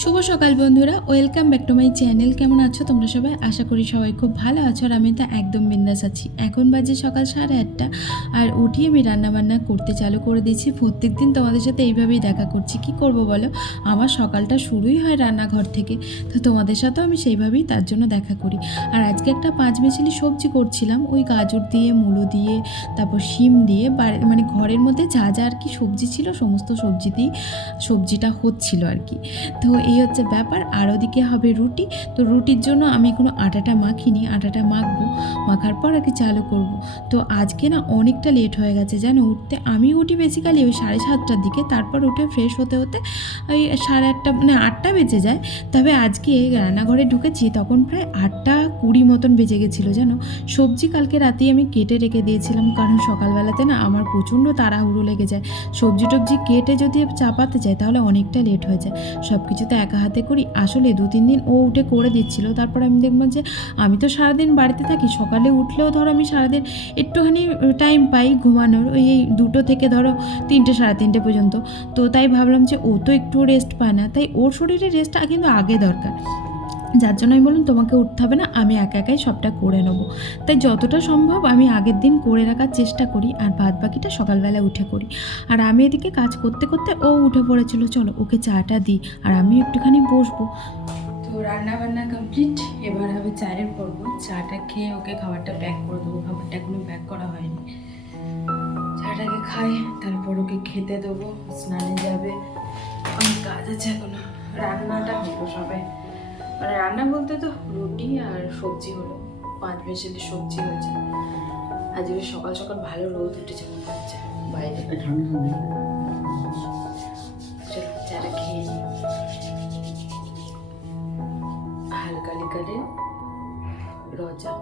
শুভ সকাল বন্ধুরা, welcome back to my channel. কেমন আছো তোমরা সবাই? আশা করি সবাই খুব ভালো আছো, আর আমি তো একদম বিন্দাস আছি। এখন বাজে সকাল 8:30, আর উঠিয়ে আমি রান্নাবান্না করতে চালু করে দিয়েছি। প্রত্যেক দিন তোমাদের সাথে এইভাবেই দেখা করছি, কি করব বলো, আমার সকালটা শুরুই হয় রান্নাঘর থেকে। তো তোমাদের সাথেও আমি সেইভাবেই তার জন্য দেখা করি। আর আজকে একটা 5 মিশালি সবজি করছিলাম, ওই গাজর দিয়ে, মূলো দিয়ে, তারপর শিম দিয়ে, মানে ঘরের মধ্যে যা যা আর কি সবজি ছিল সমস্ত সবজি দিয়ে সবজিটা হচ্ছিল আর কি। তো এই হচ্ছে ব্যাপার। আর ওদিকে হবে রুটি। তো রুটির জন্য আমি এখনো আটাটা মাখিনি, আটাটা মাখবো, মাখার পর আর কি চালু করব। তো আজকে না অনেকটা লেট হয়ে গেছে জানো উঠতে। আমি উঠি বেসিক্যালি ওই 7:30টার দিকে, তারপর উঠে ফ্রেশ হতে হতে ওই 8:30 মানে 8টা বেজে যায়। তবে আজকে রান্নাঘরে ঢুকেছি তখন প্রায় 8:20 মতন বেজে গেছিলো জানো। সবজি কালকে রাতেই আমি কেটে রেখে দিয়েছিলাম, কারণ সকালবেলাতে না আমার প্রচণ্ড তাড়াহুড়ো লেগে যায়। সবজি টবজি কেটে যদি চাপাতে যাই তাহলে অনেকটা লেট হয়ে যায়। সব কিছু তো একা হাতে করি। আসলে 2-3 দিন ও উঠে করে দিচ্ছিল, তারপর আমি দেখলাম যে আমি তো সারাদিন বাড়িতে থাকি, সকালে উঠলেও ধরো আমি সারাদিন একটুখানি টাইম পাই ঘুমানোর, ওই 2টো থেকে ধরো 3টে, 3:30 পর্যন্ত। তো তাই ভাবলাম যে ও তো একটু রেস্ট পায় না, তাই ওর শরীরে রেস্টটা কিন্তু আগে দরকার। যার জন্য আমি বললাম তোমাকে উঠতে হবে না, আমি একা একাই সবটা করে নেবো। তাই যতটা সম্ভব আমি আগের দিন করে রাখার চেষ্টা করি, আর বাদ বাকিটা সকালবেলা উঠে করি। আর আমি এদিকে কাজ করতে করতে ও উঠে পড়েছিল, চলো ওকে চাটা দিই আর আমি একটুখানি বসবো। তো রান্না বান্না কমপ্লিট, এবার হবে চায়ের পর্ব। চাটা খেয়ে ওকে খাবারটা প্যাক করে দেবো, খাবারটা এখনো প্যাক করা হয়নি। চাটাকে খাই, তারপর ওকে খেতে দেবো, স্নানে যাবে, অনেক কাজ আছে এখনো। রান্নাটা হলো সবাই, মানে রান্না বলতে তো রুটি আর সবজি হলো, 5 মিশালি সবজি হয়েছে। আজকে সকাল সকাল ভালো রোদ উঠেছে মনে হচ্ছে বাইরে। চলো চাটা খেয়ে নিই। হালকা লিকারে রজা।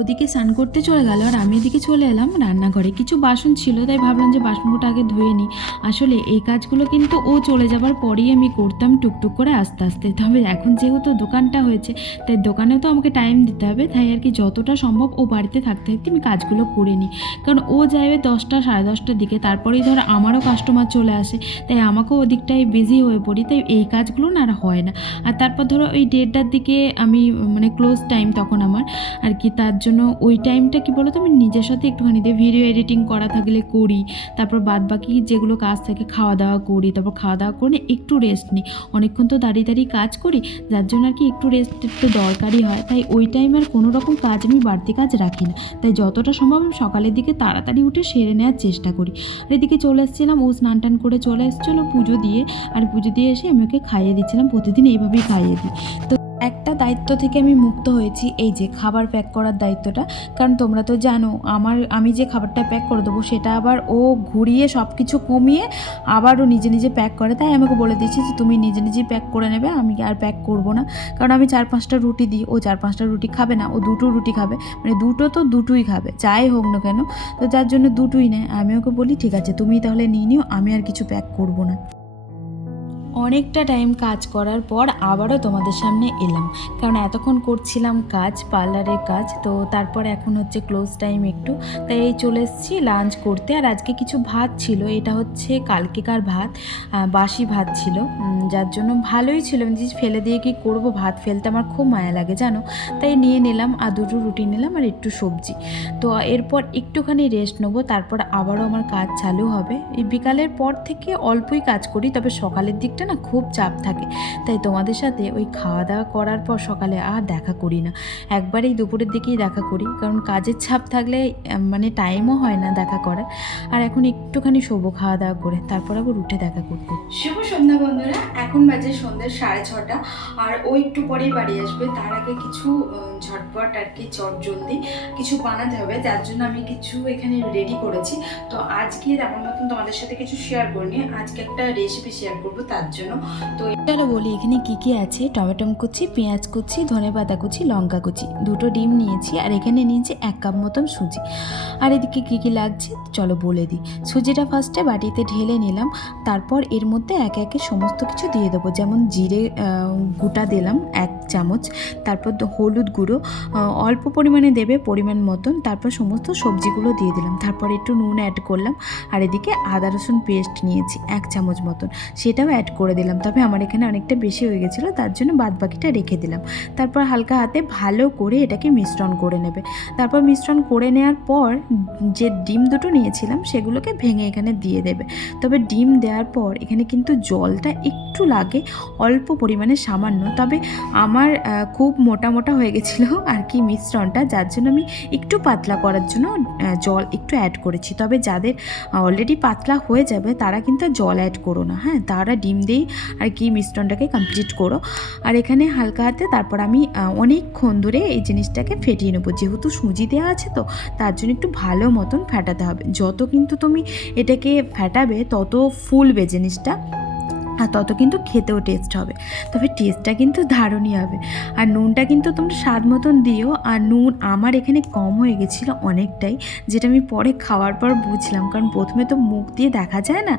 ওদিকে স্নান করতে চলে গেল, আর আমি এদিকে চলে এলাম রান্নাঘরে। কিছু বাসন ছিল, তাই ভাবলাম যে বাসনগুলো আগে ধুয়ে নিই। আসলে এই কাজগুলো কিন্তু ও চলে যাবার পরেই আমি করতাম টুকটুক করে আস্তে আস্তে। তবে এখন যেহেতু দোকানটা হয়েছে, তাই দোকানেও তো আমাকে টাইম দিতে হবে, তাই আর কি যতটা সম্ভব ও বাড়িতে থাকতে থাকতে আমি কাজগুলো করে নিই। কারণ ও যাবে 10টা, 10:30টার দিকে, তারপরেই ধরো আমারও কাস্টমার চলে আসে, তাই আমাকেও ওদিকটায় বিজি হয়ে পড়ি, তাই এই কাজগুলো না আর হয় না। আর তারপর ধরো ওই 1:30টার দিকে আমি মানে ক্লোজ টাইম তখন আমার আর কি। তার জন্য ওই টাইমটা কি বলতো, আমি নিজের সাথে একটুখানি ভিডিও এডিটিং করা থাকলে করি, তারপর বাদ বাকি যেগুলো কাজ থাকে খাওয়া দাওয়া করি, তারপর খাওয়া দাওয়া করে একটু রেস্ট নিই। অনেকক্ষণ তো দাঁড়িয়ে দাঁড়িয়ে কাজ করি, যার জন্য আর কি একটু রেস্ট একটু দরকারই হয়। তাই ওই টাইম আর কোনো রকম কাজ আমি বাড়তি কাজ রাখি না। তাই যতটা সম্ভব আমি সকালের দিকে তাড়াতাড়ি উঠে সেরে নেওয়ার চেষ্টা করি। আর এদিকে চলে এসেছিলাম, ও স্নান টান করে চলে এসেছিলো পুজো দিয়ে, আর পুজো দিয়ে এসে আমি ওকে খাইয়ে দিচ্ছিলাম, প্রতিদিন এইভাবেই খাইয়ে দিই। তো একটা দায়িত্ব থেকে আমি মুক্ত হয়েছি, এই যে খাবার প্যাক করার দায়িত্বটা। কারণ তোমরা তো জানো আমি যে খাবারটা প্যাক করে দেবো সেটা আবার ও ঘুরিয়ে সব কিছু কমিয়ে আবারও নিজে নিজে প্যাক করে। তাই আমাকে বলে দিয়েছি যে তুমি নিজে নিজেই প্যাক করে নেবে, আমি আর প্যাক করব না। কারণ আমি 4-5টা রুটি দিই, ও 4-5টা রুটি খাবে না, ও 2টো রুটি খাবে, মানে 2টো তো 2টোই খাবে যাই হোক না কেন। তো যার জন্য 2টোই নেয়। আমি ওকে বলি ঠিক আছে তুমি তাহলে নিয়ে নিও, আমি আর কিছু প্যাক করব না। অনেকটা টাইম কাজ করার পর আবারও তোমাদের সামনে এলাম, কারণ এতক্ষণ করছিলাম কাজ, পার্লারের কাজ। তো তারপর এখন হচ্ছে ক্লোজ টাইম একটু, তাই এই চলে এসেছি লাঞ্চ করতে। আর আজকে কিছু ভাত ছিল, এটা হচ্ছে কালকেকার ভাত, বাসি ভাত ছিল, যার জন্য ভালোই ছিল। আমি ফেলে দিয়ে কি করব, ভাত ফেলতে আমার খুব মায়া লাগে জানো। তাই নিয়ে নিলাম, আর 2টো রুটি নিলাম আর একটু সবজি। তো এরপর একটুখানি রেস্ট নেবো, তারপর আবারও আমার কাজ চালু হবে। এই বিকালের পর থেকে অল্পই কাজ করি, তবে সকালের দিকটা না খুব চাপ থাকে, তাই তোমাদের সাথে ওই খাওয়া দাওয়া করার পর সকালে আর দেখা করি না। একবারেই দুপুরের দিকেই দেখা করি, কারণ কাজের চাপ থাকলে মানে টাইমও হয় না দেখা করার। আর এখন একটুখানি শোবো খাওয়া দাওয়া করে, তারপর আবার উঠে দেখা করতে। শুভ সন্ধ্যা বন্ধুরা, এখন বাজে সন্ধ্যে 6:30, আর ও একটু পরেই বাড়ি আসবে। তার আগে কিছু ঝটপট আর কি চটজলদি কিছু বানাতে হবে, যার জন্য আমি কিছু এখানে রেডি করেছি। তো আজকে তেমন মতন তোমাদের সাথে কিছু শেয়ার করিনি, আজকে একটা রেসিপি শেয়ার করবো তার জন্য। তো চলো বলি এখানে কি কি আছে। টমেটো কুচি, পেঁয়াজ কুচি, ধনেপাতা কুচি, লঙ্কা কুচি, 2টো ডিম নিয়েছি, আর এখানে নিয়েছি 1 কাপ মতন সুজি। আর এদিকে কী কী লাগছে চলো বলে দিই। সুজিটা ফার্স্টে বাটিতে ঢেলে নিলাম, তারপর এর মধ্যে একে একে সমস্ত কিছু দিয়ে দেবো। যেমন জিরে গোটা দিলাম 1 চামচ, তারপর হলুদ গুঁড়ো অল্প পরিমাণে দেবে পরিমাণ মতন, তারপর সমস্ত সবজিগুলো দিয়ে দিলাম, তারপর একটু নুন অ্যাড করলাম। আর এদিকে আদা রসুন পেস্ট নিয়েছি 1 চামচ মতন, সেটাও অ্যাড করে দিলাম। তবে আমার এখানে অনেকটা বেশি হয়ে গেছিলো, তার জন্য বাদবাকিটা রেখে দিলাম। তারপর হালকা হাতে ভালো করে এটাকে মিশ্রণ করে নেবে। তারপর মিশ্রণ করে নেওয়ার পর যে ডিম 2টো নিয়েছিলাম সেগুলোকে ভেঙে এখানে দিয়ে দেবে। তবে ডিম দেওয়ার পর এখানে কিন্তু জলটা একটু লাগে, অল্প পরিমাণে সামান্য। তবে আমার খুব মোটা মোটা হয়ে গেছিলো আর কি মিশ্রণটা, যার জন্য আমি একটু পাতলা করার জন্য জল একটু অ্যাড করেছি। তবে যাদের অলরেডি পাতলা হয়ে যাবে তারা কিন্তু জল অ্যাড করো না, হ্যাঁ, তারা ডিম দিয়েই আর কি মিশ্রণটাকে কমপ্লিট করো। আর এখানে হালকা হাতে তারপর আমি অনেকক্ষণ ধরে এই জিনিসটাকে ফেটিয়ে নেবো। যেহেতু সুজি দেওয়া আছে তো তার জন্য একটু ভালো মতন ফেটাতে হবে। যত কিন্তু তুমি এটাকে ফেটাবে তত ফুলবে জিনিসটা, আর তত কিন্তু খেতেও টেস্ট হবে। তবে টেস্টটা কিন্তু দারুণই হবে। আর নুনটা কিন্তু তোমরা স্বাদ মতন দিও। আর নুন আমার এখানে কম হয়ে গেছিলো অনেকটাই, যেটা আমি পরে খাওয়ার পর বুঝলাম, কারণ প্রথমে তো মুখ দিয়ে দেখা যায় না,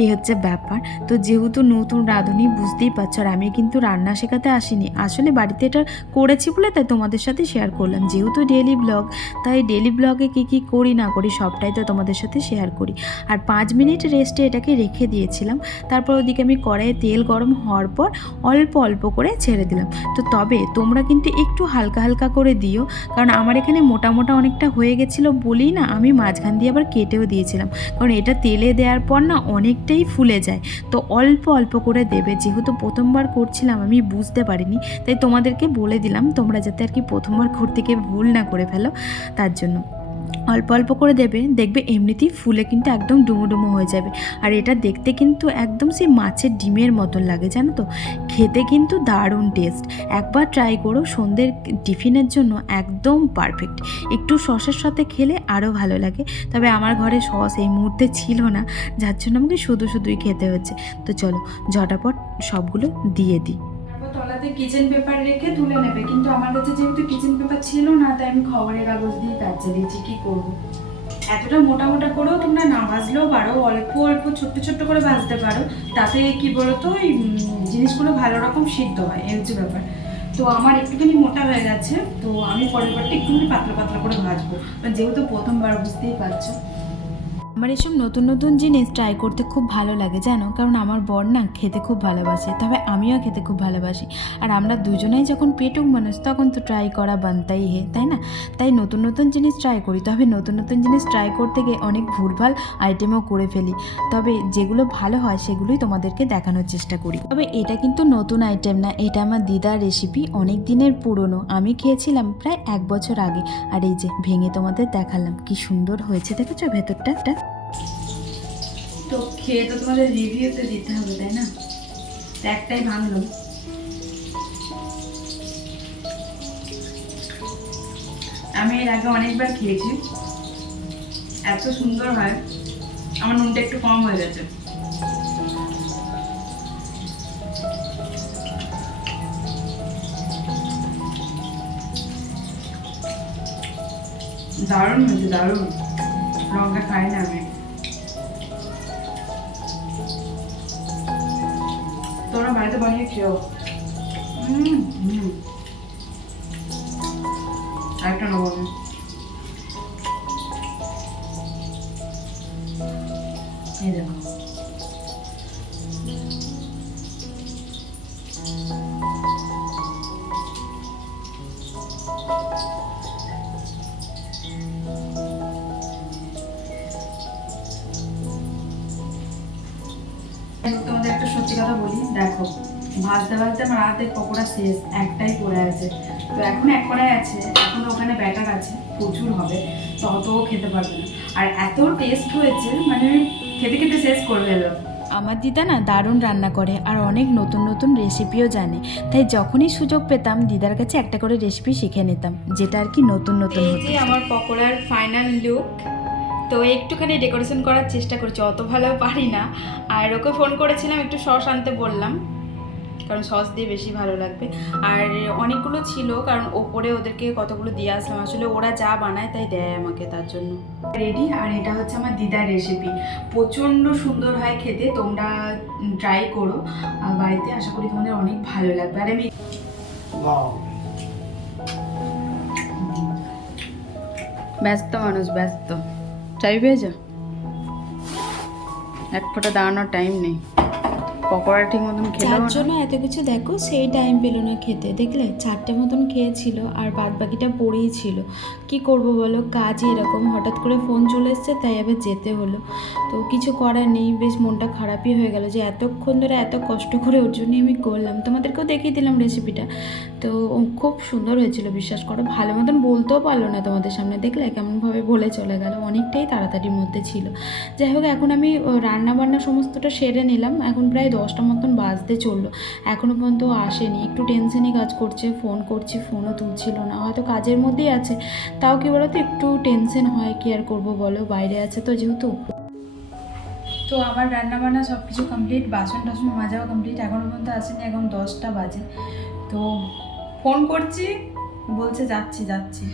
এই হচ্ছে ব্যাপার। তো যেহেতু নতুন রাঁধুনি বুঝতেই পারছো, আর আমি কিন্তু রান্না শেখাতে আসিনি, আসলে বাড়িতে এটা করেছি বলে তাই তোমাদের সাথে শেয়ার করলাম। যেহেতু ডেলি ব্লগ, তাই ডেলি ব্লগে কী করি না করি সবটাই তো তোমাদের সাথে শেয়ার করি। আর 5 মিনিট রেস্টে এটাকে রেখে দিয়েছিলাম। তারপর ওদিকে আমি কড়াইয়ে তেল গরম হওয়ার পর অল্প অল্প করে ছেড়ে দিলাম। তো তবে তোমরা কিন্তু একটু হালকা হালকা করে দিও, কারণ আমার এখানে মোটা মোটা অনেকটা হয়ে গেছিলো বলেই না আমি মাঝখান দিয়ে আবার কেটেও দিয়েছিলাম, কারণ এটা তেলে দেওয়ার পর না অনেকটাই ফুলে যায়। তো অল্প অল্প করে দেবে। যেহেতু প্রথমবার করছিলাম আমি বুঝতে পারিনি, তাই তোমাদেরকে বলে দিলাম, তোমরা যাতে আর কি প্রথমবার করতে গিয়ে ভুল না করে ফেলো, তার জন্য অল্প অল্প করে দেবে। দেখবে এমনিতেই ফুলে কিন্তু একদম ডুমো ডুমো হয়ে যাবে। আর এটা দেখতে কিন্তু একদম সেই মাছের ডিমের মতন লাগে, জানো তো, খেতে কিন্তু দারুণ টেস্ট। একবার ট্রাই করো, সন্ধ্যের টিফিনের জন্য একদম পারফেক্ট। একটু সসের সাথে খেলে আরও ভালো লাগে। তবে আমার ঘরে সস এই মুহূর্তে ছিল না, যার জন্য আমাকে শুধুই খেতে হচ্ছে। তো চলো ঝটাপট সবগুলো দিয়ে দিই। তলাতে কিচেন পেপার রেখে তুলে নেবে, কিন্তু আমার কাছে যেহেতু কিচেন পেপার ছিল না, তাই আমি খবরের কাগজ দিয়ে কাচে দিয়েছি। কি করবো, এতটা মোটা মোটা করেও তোমরা না ভাজলেও পারো, অল্প অল্প ছোট্ট ছোট্ট করে ভাজতে পারো। তাতে কি বলতো ওই জিনিসগুলো ভালো রকম সিদ্ধ হয়, এই হচ্ছে ব্যাপার। তো আমার একটুখানি মোটা হয়ে গেছে, তো আমি পরের বারটা একটুখানি পাতলা পাতলা করে ভাজবো, যেহেতু প্রথমবার বুঝতেই পারছো। আমার এসব নতুন নতুন জিনিস ট্রাই করতে খুব ভালো লাগে জানো, কারণ আমার বর না খেতে খুব ভালোবাসে, তবে আমিও খেতে খুব ভালোবাসি। আর আমরা দুজনেই যখন পেটুক মানুষ তখন তো ট্রাই করা বানতাই হে, তাই না? তাই নতুন নতুন জিনিস ট্রাই করি। তবে নতুন নতুন জিনিস ট্রাই করতে গিয়ে অনেক ভুলভাল আইটেমও করে ফেলি, তবে যেগুলো ভালো হয় সেগুলোই তোমাদেরকে দেখানোর চেষ্টা করি। তবে এটা কিন্তু নতুন আইটেম না, এটা আমার দিদার রেসিপি, অনেক দিনের পুরনো। আমি খেয়েছিলাম প্রায় 1 বছর আগে। আর এই যে ভেঙে তোমাদের দেখালাম, কি সুন্দর হয়েছে দেখেছো ভেতরটা। তো খেয়ে তো তোমাদের রিভিউতে দিতে হবে, তাই না? একটাই ভাঙলো। আমি এর আগে অনেকবার খেয়েছি, এত সুন্দর হয়। আমার নুনটা একটু কম হয়ে গেছে। দারুণ হয়েছে, দারুণ। লঙ্কা খাই না আমি। তোমরা বাড়িতে বানিয়ে খেও। আরেকটা নেবো আমি। এই দেখো, তোমাদের একটা সত্যি কথা বলি, দেখো ভাজতে ভাজতে আমার হাতে পকোড়া শেষ, একটাই পড়ে আছে। তো এখন এক কড়াই আছে, এখনো ওখানে ব্যাটার আছে, প্রচুর হবে, তো অতও খেতে পারবে না। আর এত টেস্ট হয়েছে, মানে খেতে খেতে শেষ করে এলো। আমার দিদা না দারুণ রান্না করে, আর অনেক নতুন নতুন রেসিপিও জানে। তাই যখনই সুযোগ পেতাম দিদার কাছে একটা করে রেসিপি শিখে নিতাম, যেটা আর কি নতুন নতুন। এই যে আমার পকোড়ার ফাইনাল লুক, তো একটুখানি ডেকোরেশন করার চেষ্টা করছি, অত ভালো পারি না। আর ওকে ফোন করেছিলাম, একটু সস আনতে বললাম, কারণ সস দিয়ে বেশি ভালো লাগবে। আর অনেকগুলো ছিল, কারণ ওপরে ওদেরকে কতগুলো দিয়ে আসলাম, আসলে ওরা যা বানায় তাই দেয় আমাকে, তার জন্য রেডি। আর এটা হচ্ছে আমার দিদার রেসিপি, প্রচণ্ড সুন্দর হয় খেতে, তোমরা ট্রাই করো বাড়িতে, আশা করি তোমাদের অনেক ভালো লাগবে। আর আমি ব্যস্ত মানুষ, ব্যস্ত, চাই পেয়েছ, এক ফোঁটা দাঁড়ানোর টাইম নেই, পকোড়া ঠিক মতন খেলো যার জন্য এত কিছু দেখো, সেই টাইম পেলো না খেতে। দেখলে 4টে মতন খেয়েছিল, আর বাদ বাকিটা পড়েই ছিল। কি করব বলো, কাজই এরকম, হঠাৎ করে ফোন চলে এসছে, তাই আবার যেতে হলো। তো কিছু করার নেই, বেশ মনটা খারাপই হয়ে গেল যে এতক্ষণ ধরে এত কষ্ট করে ওর জন্যই আমি করলাম। তোমাদেরকেও দেখিয়ে দিলাম রেসিপিটা, তো খুব সুন্দর হয়েছিল, বিশ্বাস করো। ভালো মতন বলতেও পারলো না তোমাদের সামনে, দেখলে কেমনভাবে বলে চলে গেল, অনেকটাই তাড়াতাড়ির মধ্যে ছিল। যাই হোক, এখন আমি রান্না বান্না সমস্তটা সেরে নিলাম, এখন প্রায় 10টা মতন বাজতে চললো, এখনও পর্যন্ত আসেনি। একটু টেনশনই কাজ করছে, ফোন করছি ফোনও তুলছিল না, হয়তো কাজের মধ্যেই আছে। তাও কি বলো তো, একটু টেনশন হয়, কি আর করবো বলো, বাইরে আছে তো যেহেতু। তো আমার রান্না বান্না সব কিছু কমপ্লিট, বাসন টাসন মাজাও কমপ্লিট, এখনও পর্যন্ত আসেনি, এখন 10টা বাজে। তো ফোন করছি, বলছে যাচ্ছি যাচ্ছি।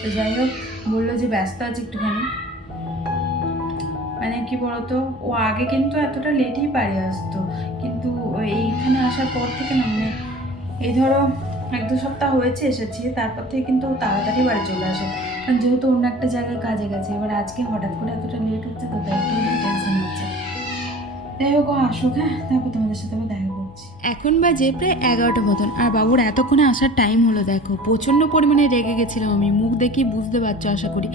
তো যাই হোক, বললো যে ব্যস্ত আছে একটুখানি। মানে কি বলতো, ও আগে কিন্তু এতটা লেটই বাড়ি আসতো, কিন্তু এইখানে আসার পর থেকে না, মানে এই ধরো 1-2 সপ্তাহ হয়েছে এসেছি, তারপর থেকে কিন্তু ও তাড়াতাড়ি বাড়ি চলে আসে, কারণ যেহেতু অন্য একটা জায়গায় কাজে গেছে। এবার আজকে হঠাৎ করে এতটা লেট হচ্ছে, তো তাই একটু টেনশন হচ্ছে। যাই হোক, ও আসুক, হ্যাঁ, তারপর তোমাদের সাথে আমি দেখা করছি। এখন বাজে প্রায় 11টা মতন, আর বাবুর এতক্ষণে আসার টাইম হলো। দেখো, প্রচণ্ড পরিমাণে রেগে গেছিলাম আমি, মুখ দেখি বুঝতে পারছো আশা করি।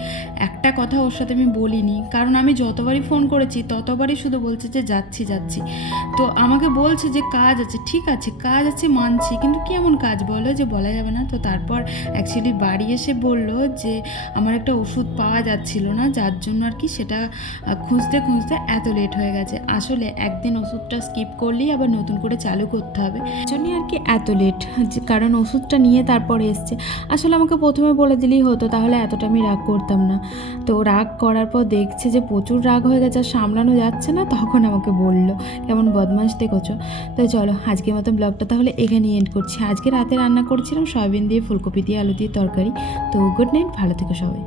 একটা কথা ওর সাথে আমি বলিনি, কারণ আমি যতবারই ফোন করেছি ততবারই শুধু বলছে যে যাচ্ছি যাচ্ছি। তো আমাকে বলছে যে কাজ আছে, ঠিক আছে কাজ আছে মানছি, কিন্তু কি এমন কাজ বলো যে বলা যাবে না। তো তারপর অ্যাকচুয়ালি বাড়ি এসে বলল যে আমার একটা ওষুধ পাওয়া যাচ্ছিল না, যার জন্য আর কি সেটা খুঁজতে খুঁজতে এত লেট হয়ে গেছে। আসলে একদিন ওষুধটা স্কিপ করলেই আবার নতুন করে চালু করতে হবে, জন্যই আর কি এত লেট, কারণ ওষুধটা নিয়ে তারপরে এসছে। আসলে আমাকে প্রথমে বলে দিলেই হতো, তাহলে এতটা আমি রাগ করতাম না। তো রাগ করার পর দেখছে যে প্রচুর রাগ হয়ে গেছে, আর সামলানো যাচ্ছে না, তখন আমাকে বললো কেমন বদমাশ দেখেছো। তো চলো, আজকের মতো ব্লগটা তাহলে এখানেই এন্ড করছি। আজকে রাতে রান্না করছিলাম সয়াবিন দিয়ে ফুলকপি দিয়ে আলু দিয়ে তরকারি। তো গুড নাইট, ভালো থেকো সবাই।